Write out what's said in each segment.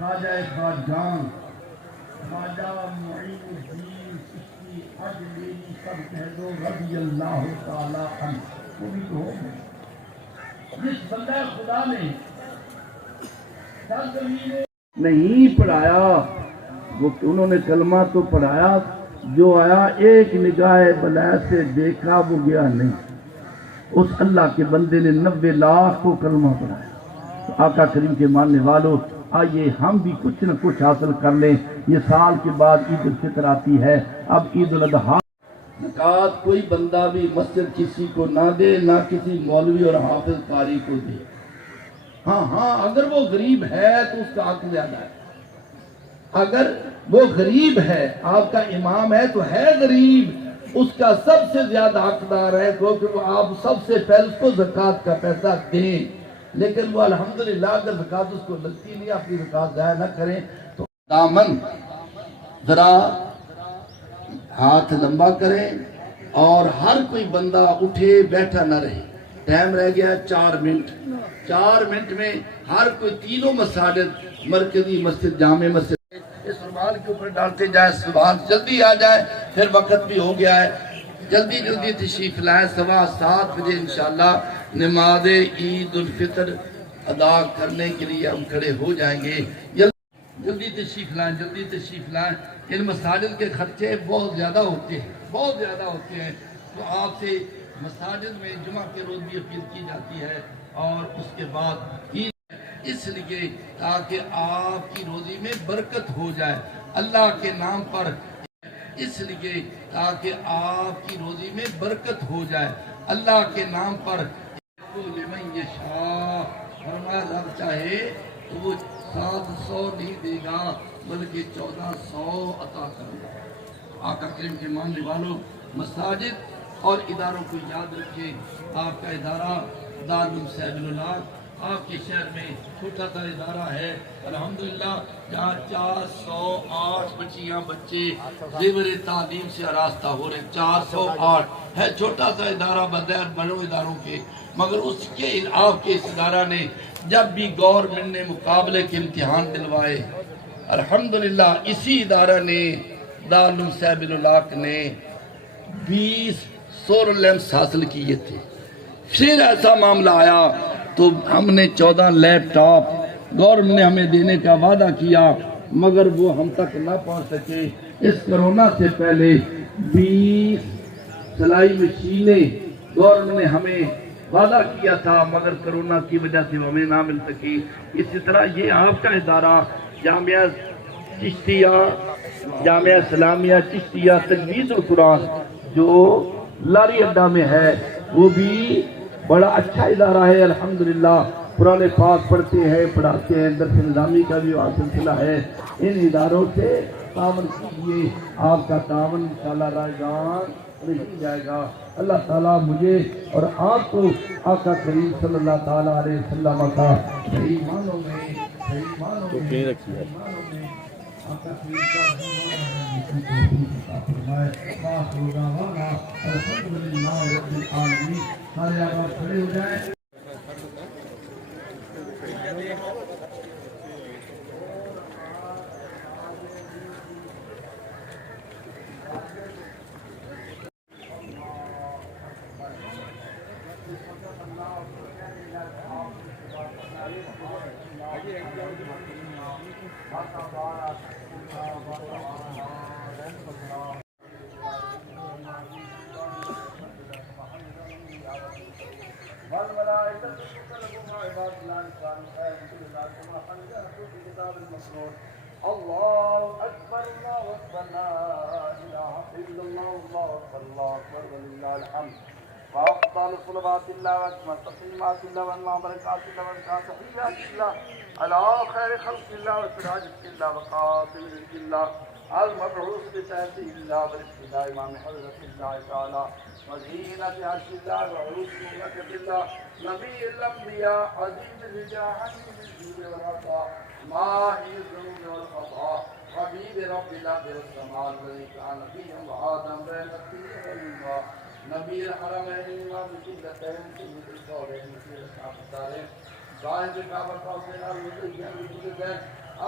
خواجہ خواجان خواجہ معین الدین چشتی اجمیری سب کہہ دو رضی اللہ تعالی عنہ، وہ بھی تو ہو گئے۔ جس بندہ خدا نے نہیں پڑھایا، وہ انہوں نے کلمہ تو پڑھایا، جو آیا ایک نگاہ بلائے سے دیکھا وہ گیا نہیں۔ اس اللہ کے بندے نے 90 لاکھ کو کلمہ پڑھایا۔ تو آقا کریم کے ماننے والوں، آئیے ہم بھی کچھ نہ کچھ حاصل کر لیں۔ یہ سال کے بعد عید الفطر آتی ہے، اب عید الاضحیٰ۔ زکوٰۃ کوئی بندہ بھی مسجد کسی کو نہ دے، نہ کسی مولوی اور حافظ قاری کو دے۔ ہاں اگر وہ غریب ہے تو اس کا حق زیادہ ہے۔ اگر وہ غریب ہے، آپ کا امام ہے تو ہے غریب، اس کا سب سے زیادہ حقدار ہے، کیونکہ وہ آپ سب سے پہلے اس کو زکوٰۃ کا پیسہ دیں۔ لیکن وہ الحمدللہ اگر زکوٰۃ اس کو لگتی نہیں، اپنی زکوٰۃ ضائع نہ کریں تو دامن ذرا ہاتھ لمبا کریں، اور ہر کوئی بندہ اٹھے بیٹھا نہ رہے۔ ٹائم رہ گیا 4 منٹ۔ 4 منٹ میں ہر کوئی تینوں مساجد، مرکزی مسجد، جامع مسجد، اس رومال کے اوپر ڈالتے جائے، سبحان جلدی آ جائے، پھر وقت بھی ہو گیا ہے۔ جلدی تشریف لائیں، 7:15 بجے انشاءاللہ نماز عید الفطر ادا کرنے کے لیے ہم کھڑے ہو جائیں گے۔ جلدی تشریف لائیں۔ ان مساجد کے خرچے بہت زیادہ ہوتے ہیں، تو آپ سے مساجد میں جمعہ کے روز بھی اپیل کی جاتی ہے، اور اس کے بعد عید، اس لیے تاکہ آپ کی روزی میں برکت ہو جائے اللہ کے نام پر، اس لیے تاکہ آپ کی روزی میں برکت ہو جائے اللہ کے نام پر۔ لمن یشاء، فرمایا رب چاہے تو وہ 700 نہیں دے گا بلکہ 1400 عطا کرے گا۔ آقا کریم کے ماننے والوں، مساجد اور اداروں کو یاد رکھیں۔ آپ کا ادارہ دارالعلوم سہیل الحق آپ کے شہر میں چھوٹا سا ادارہ ہے، الحمدللہ، جہاں 408 بچیاں بچے زیور تعلیم سے آراستہ ہو رہے ہیں۔ 408 ہے، چھوٹا سا ادارہ بغیر بڑوں اداروں کے، مگر اس کے آپ کے اس ادارہ نے جب بھی گورنمنٹ نے مقابلے کے امتحان دلوائے، الحمدللہ اسی ادارہ نے دارالعلوم سہیل الحق نے 20 سولر لیمپس حاصل کیے تھے۔ پھر ایسا معاملہ آیا تو ہم نے 14 لیپ ٹاپ گورنمنٹ نے ہمیں دینے کا وعدہ کیا، مگر وہ ہم تک نہ پہنچ سکے۔ اس کرونا سے پہلے 20 سلائی مشینیں گورنمنٹ نے ہمیں وعدہ کیا تھا، مگر کرونا کی وجہ سے ہمیں نہ مل سکی۔ اسی طرح یہ آپ کا ادارہ جامعہ چشتیہ، جامعہ اسلامیہ چشتیہ تجوید القرآن جو لاری اڈا میں ہے، وہ بھی بڑا اچھا ادارہ ہے، الحمدللہ۔ قرآن پاک پڑھتے ہیں، پڑھاتے ہیں، درس نظامی کا بھی سلسلہ ہے۔ ان اداروں سے تعاون کیجیے، آپ کا تعاون انشاءاللہ رائگان نہیں جائے گا۔ اللہ تعالیٰ مجھے اور آپ کو آقا کریم صلی اللہ تعالیٰ علیہ وسلم کا صحیح معنوں میں آقا کریم کا الحمدللہ رب العالمین۔ سارے آپ کھڑے ہو جائیں۔ اللہ اکبر اللہ اکبر لا الہ الا اللہ اللہ اکبر اللہ اکبر وللہ الحمد وافضل صلوات اللہ واکمل تسلیمات اللہ وانواع برکات اللہ وبرکات تحیات اللہ علی خیر خلق اللہ وسراج اللہ وقاتل رزق اللہ المبعوث بسعد اللہ برسول امام حضرت اللہ تعالی وزینت عرش اللہ وعروس مملکت اللہ نبی الانبیاء عظیم الرجاء حمید الجود والعطاء ماہی الذنوب والخطاء حبیب رب الارض والسماء الذي كان نبيا وآدم بين الطين والماء نبی الحرمین و القبلتین سید القولین سید الدارین صاحب کعبہ قوسین المدین بالجدین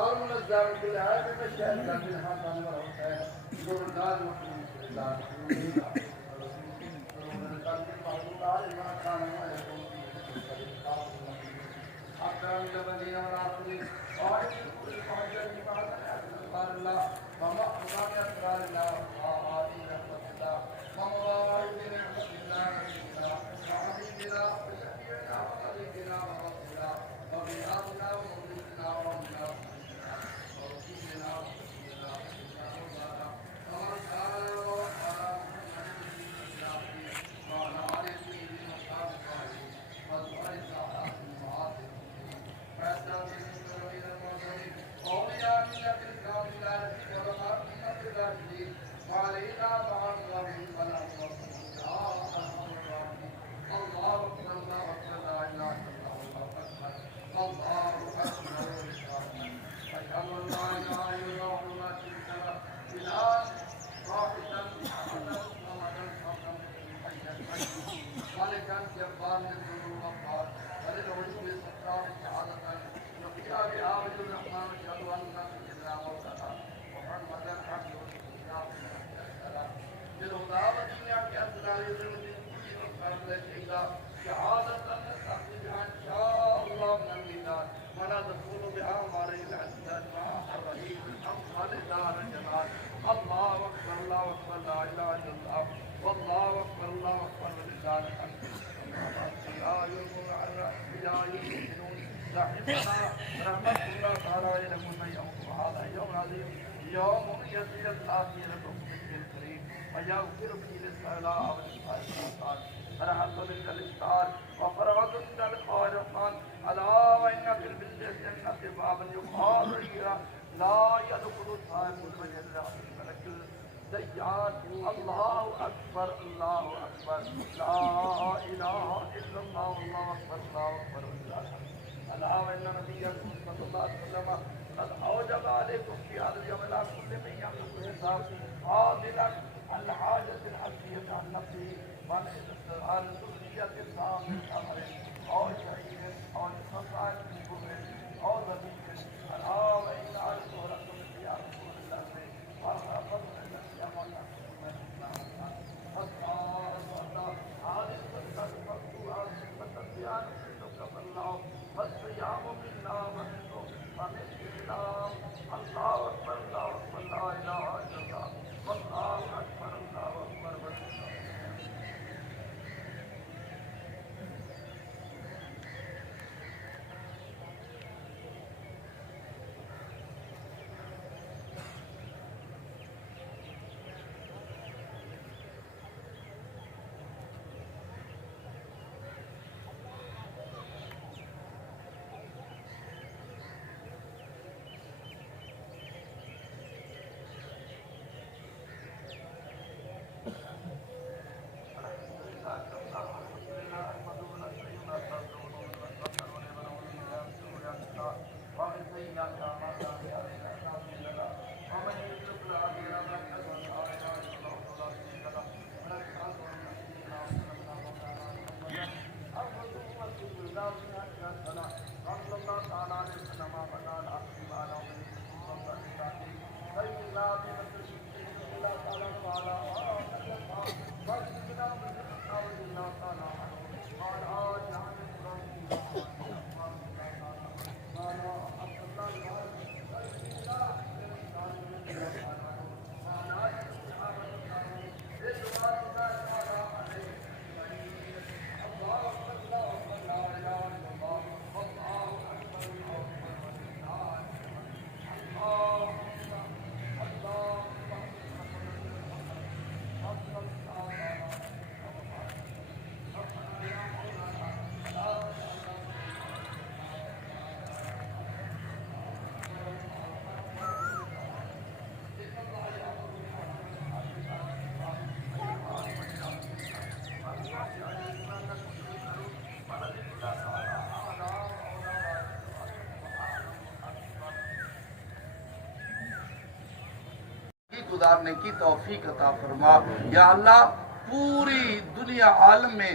اور منزل بالعائد بشہر داخل حسن والحسین درگاہ مقبول اللہ قلب المحبوب ما كان ما يكون أكرم الأولين والآخرين قائد كل حاجة بعد أسرار الله وما أمام أسرار الله وآله رحمة الله ومبارك بنعمة الله وحبيبنا وشفيعنا وخليلنا ورسولنا وبيعاتنا ومولدنا وربنا ورسولنا ورسولنا ومولانا ومن كان ووفانا وعلى آله وصحبه وسلم وأزواج الصالحات المعاصرين فأسلم بالمسلمين المرسلين أولياء ملة الكاملة ولما أمة الراشدين وعلينا معهم الغريب والأمر الله أكبر الله أكبر لا إله إلا الله أكبر الله أكبر أشهد أن لا إله إلا الله ولا شريك له إله واحدا أحدا صمدا فردا حيا مالكا جبارا للذنوب والأبرار وللعلوم الستار سعادة نقيا بها وجه الرحمن أشهد أن سيدنا مولانا محمدا عبده ورسوله بالهدى ودين بأسرار الدين شهادة نستحي بها إن شاء الله من الميلاد ولا تدخل بها ماري العزة مع الرحيم أمثال دار الجلال الله أكبر الله أكبر لا إله إلا الله والله أكبر الله أكبر ولله الحمد يا أيها المؤمنون رحمنا رحمة الله تعالى إليكم من يوم هذا يوم عظيم يوم يسير الآخرة الكريم ويغفر فيه للصلاة والصلاة فرحت من الإفطار وفرغت من الخيرات ألا وإن في الجنة بابا يقال لا يدخل صاحب الجنة الملك الديان الله أكبر الله أكبر لا إله إلا الله والله أكبر الله أكبر ألا وإن نبيكم صلى الله عليه وسلم قد أوجب عليكم في هذا اليوم لا كل من يملك حساب قابلا الحاجة الحسية عن نفسه عن ذرية الإسلام من أمر أو شهيد أو خصائص من كفر أو ذبيح ألا وإن أعرف لكم في رسول الله وأخذ التي أمرنا هذه القصة المقطوعة والتبيان كتب الله فالصيام منا ومنكم ومن الإسلام الله أكبر الله أكبر لا إله إلا الله والله أكبر الله أكبر گزارنے کی توفیق عطا فرما یا اللہ پوری دنیا عالم میں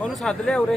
ਉਹਨੂੰ ਸੱਦ ਲਿਆ ਉਰੇ।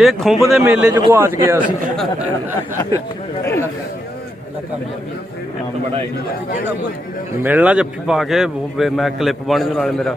ਇਹ ਖੁੰਭ ਦੇ ਮੇਲੇ ਚ ਗੁਆਚ ਗਿਆ ਸੀ। ਮਿਲਣਾ ਜੱਫੀ ਪਾ ਕੇ ਮੈਂ ਕਲਿੱਪ ਬਣ ਜੂ ਨਾਲੇ ਮੇਰਾ।